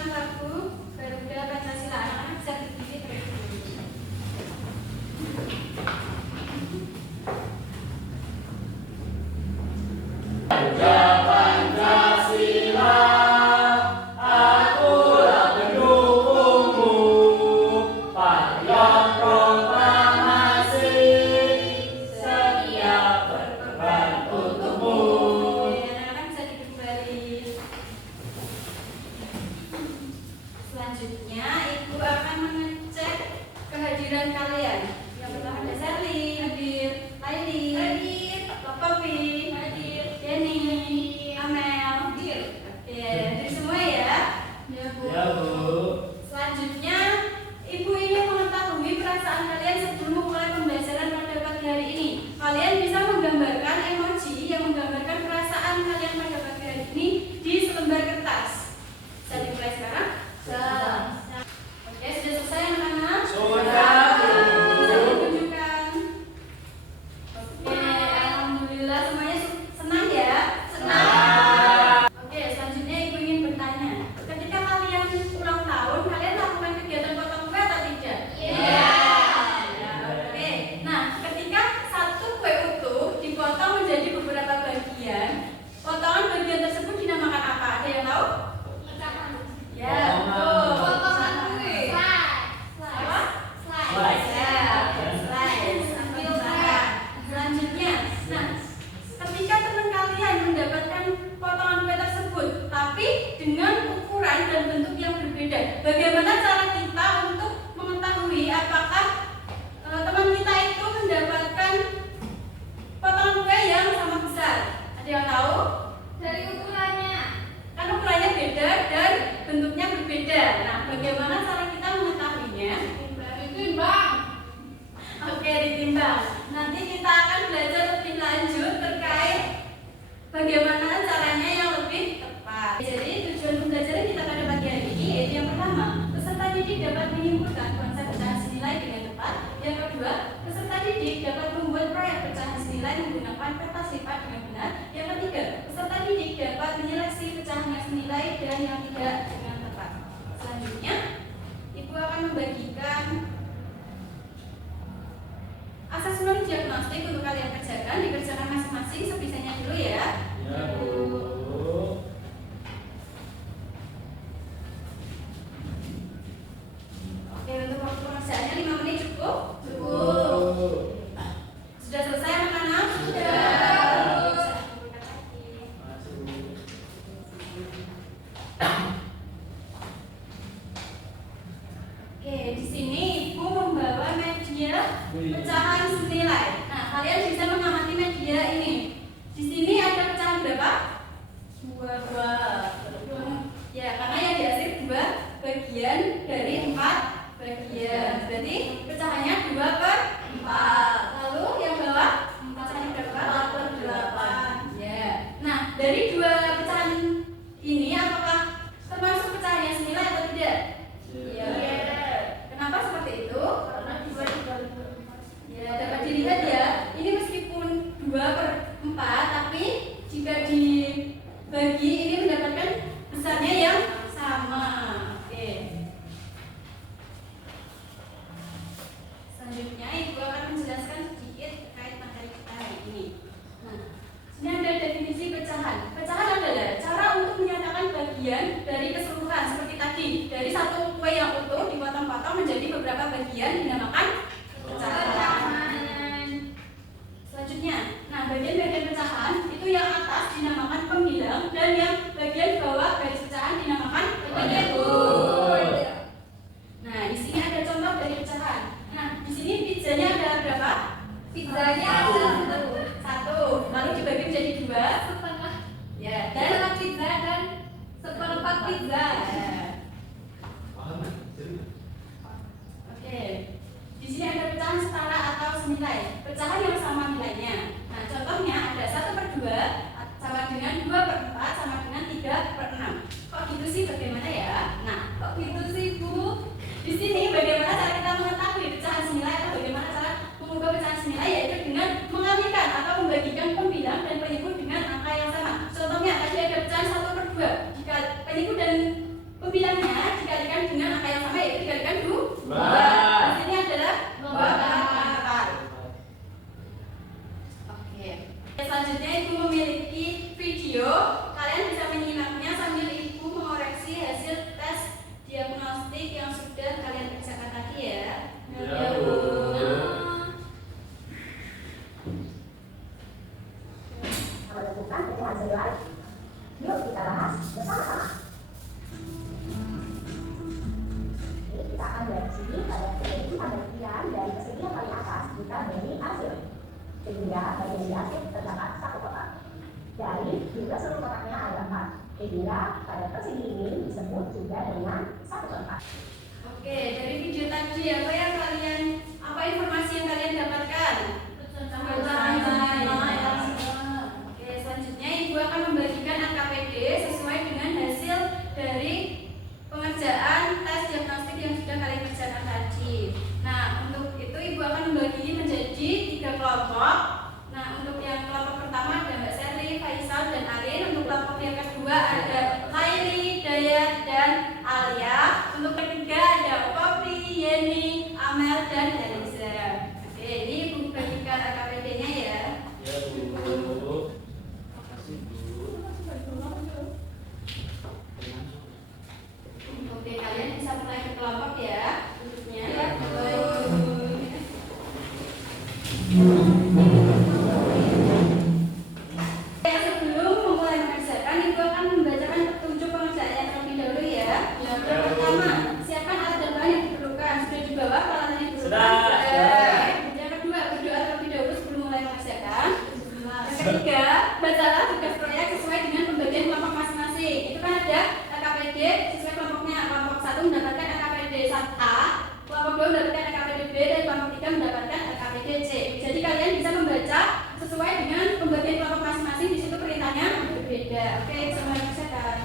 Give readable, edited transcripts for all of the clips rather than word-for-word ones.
menyanyikan lagu Garuda Pancasila. Anak-anak bisa berdiri terlebih dahulu. Selanjutnya, Ibu akan mengecek kehadiran kalian. Yang pertama ada Sally, hadir, Laili, Poppy, hadir, Jenny, Amel, hadir. Oke, hadir semua ya? Ya, Bu. Ya, Bu. Selanjutnya, Ibu ingin mengetahui perasaan kalian sebelum memulai pembelajaran pada pagi hari ini. Kalian bisa menggambarkan emoji yang menggambarkan perasaan kalian pada pagi hari ini di selembar kertas. Bisa dimulai sekarang? Oke, sudah selesai anak-anak? Sudah, Bu. Bisa ditunjukkan. Oke, alhamdulillah semuanya senang ya? Senang. Oke, selanjutnya Ibu ingin bertanya. Ketika kalian ulang tahun, kalian lakukan kegiatan potong kue atau tidak? Iya. Ya, oke. Nah, ketika satu kue utuh dipotong menjadi beberapa bagian, potongan bagian tersebut dinamakan apa? Ada yang tahu? Ya, betul. Potongan kue. Apa? Slice. Ya, slice. Ambil makan. Selanjutnya, nah, ketika teman kalian mendapatkan potongan kue tersebut, tapi dengan ukuran dan bentuk yang berbeda, bagaimana cara kita untuk mengetahui apakah teman kita itu mendapatkan potongan kue yang sama besar? Ada yang tahu? Dari ukurannya. Kan ukurannya beda dan bentuknya berbeda. Nah, bagaimana cara kita mengetahuinya? Ditimbang. Oke, ditimbang. Nanti kita akan belajar lebih lanjut terkait bagaimana caranya yang lebih tepat. Jadi, tujuan pembelajaran kita pada pagi hari ini yaitu yang pertama, peserta didik dapat menyimpulkan konsep pecahan senilai dengan tepat. Yang kedua, peserta didik dapat membuat proyek pecahan senilai menggunakan kertas lipat dengan benar. Yang ketiga, peserta didik dapat menyeleksi pecahan yang senilai dan yang tidak dengan tepat. Selanjutnya, Ibu akan membagikan asesmen diagnostik untuk kalian kerjakan. Dikerjakan masing-masing sebisanya dulu ya. Ya, Bu. Oke, untuk waktu pengerjaannya 5 menit cukup? Cukup. Sudah selesai anak-anak? Sudah. Bisa kumpulkan lagi. Oke, di sini Ibu membawa media pecahan senilai. Nah, kalian bisa mengamati media ini. Di sini ada pecahan berapa? Dua. Ya, karena yang dihasil 2 bagian dari 4 bagian. Berarti pecahannya 2/4. Lalu yang bawah pecahannya berapa? 8/8. Ya. Nah, dari 2 pecahan ini apakah termasuk pecahan yang senilai atau tidak? Iya. Kenapa seperti itu? Karena 2/4. Ya, dapat dilihat ya. Ini meskipun 2/4, tapi jika dibagi ini mendapatkan besarnya yang sama. Oke. Selanjutnya Ibu akan menjelaskan sedikit terkait materi kita hari ini. Nah, ini ada definisi pecahan. Pecahan adalah cara untuk menyatakan bagian dari keseluruhan seperti tadi. Dari satu kue yang utuh dipotong-potong menjadi beberapa bagian dinamakan pecahan. Selanjutnya, nah bagian-bagian pecahan itu yang atas dinamakan pembilang dan yang bagian bawah garis pecahan dinamakan penyebut. Nah, di sini ada contoh dari pecahan. Nah, di sini pizzanya ada berapa? Pizzanya ada Satu. Lalu dibagi menjadi 2. setengah. Ya, dan Setengah pizza dan seperempat pizza. Oke. Di sini ada pecahan setara atau senilai. Pecahan yang sama nilainya. Nah, contohnya Di sini adalah Lomba bakar. Oke. Selanjutnya ibu memiliki video. Kalian bisa menyimaknya sambil ibu mengoreksi hasil tes diagnostik yang sudah kalian kerjakan tadi ya. Ya, Bu. Menentukan keberhasilan. Yuk kita bahas bersama-sama. Jadi kita akan dari sini pada segi pembagian dari persegi yang paling atas kita beri hasil. Sehingga bagian di hasil terdapat satu kotak. Dari jumlah seluruh kotaknya ada 4. Sehingga pada persegi ini disebut juga dengan satu kotak. Oke, dari video tadi apa informasi yang kalian dapatkan? Oke, selanjutnya ibu akan membagikan AKPD sesuai dengan hasil dari pengerjaan tes diagnostik yang sudah kalian kerjakan tadi. Nah, untuk itu ibu akan membagi menjadi 3 kelompok. Nah, untuk yang kelompok pertama ada Mbak Sherly, Faisal, dan Arin. Untuk kelompok yang kedua ada Laili, Dayat, dan Alia. Untuk ketiga ada Poppy, Yeni, Amel, dan Eliza. Oke, ini ibu bagikan AKPD-nya ya. Ya, Bu. Makasih, Bu. Oke, kalian bisa mulai ke kelompok ya. Duduknya. Ya, Sebelum memulai mengerjakan, ibu akan membacakan petunjuk pengerjaan terlebih dahulu ya. Yang pertama, siapkan alat dan bahan yang diperlukan. Sudah di bawah peralatan yang diperlukan. Sudah. Yang kedua, berdoa terlebih dahulu sebelum mulai mengerjakan. Yang ketiga, bacalah tugas proyek sesuai dengan pembagian kelompok masing-masing. Itu kan ada AKPD sesuai kelompoknya. Kelompok 1 mendapatkan AKPD A, kelompok 2 mendapatkan AKPD B, dan kelompok 3 mendapatkan AKPD C. Jadi kalian bisa membaca sesuai dengan pembagian kelompok masing-masing. Di situ perintahnya berbeda. Oke, semua mengerjakan.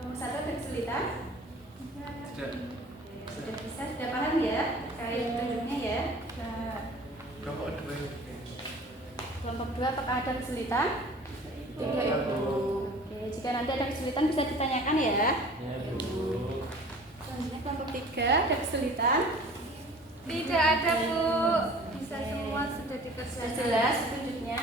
Nomor 1 ada kesulitan? Sudah bisa, sudah paham ya? Kalian petunjuknya ya. Kelompok 2 apakah ada kesulitan? Tidak ya, Bu. Oke, jika nanti ada kesulitan bisa ditanyakan ya. Ya, Bu. Selanjutnya kelompok 3 ada kesulitan. Tidak ada, Bu. Bisa semua sudah Sudah dikerjakan. jelas petunjuknya?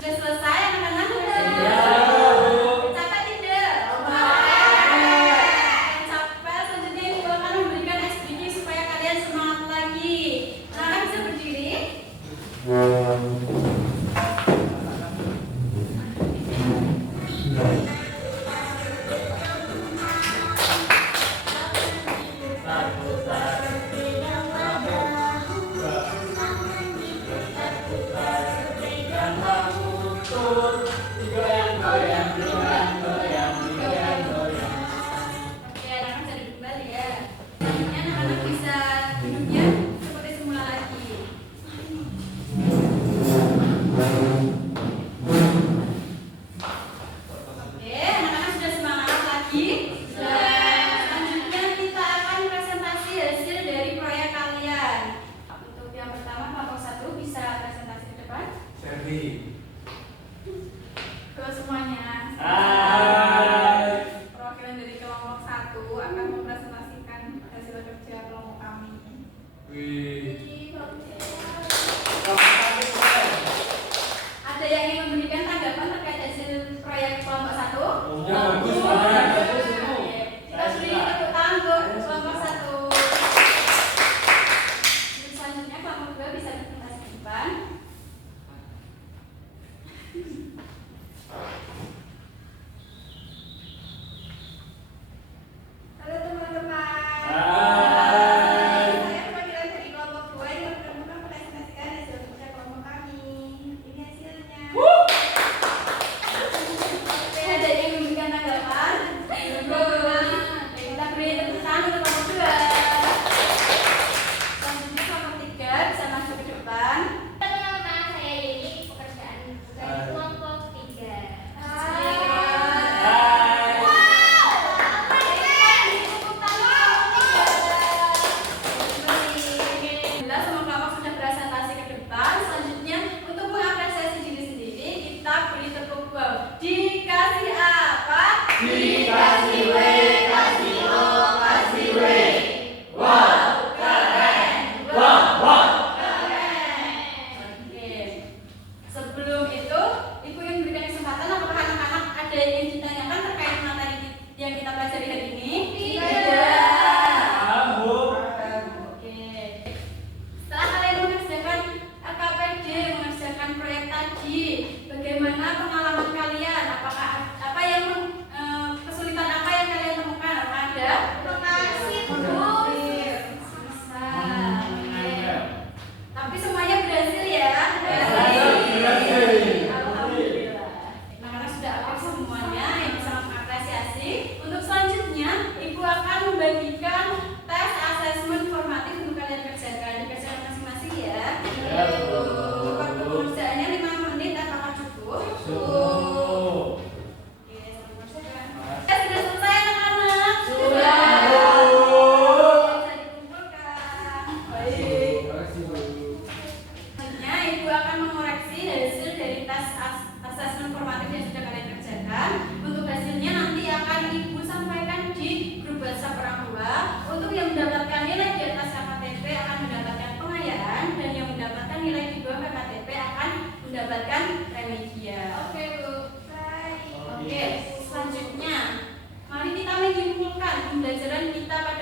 Sudah selesai anak-anak? Ya, Bu. Capek tidak? Capek. Selanjutnya ibu akan memberikan SBQ supaya kalian semangat lagi. Nah, bisa berdiri. Tiga yang pembelajaran kita pada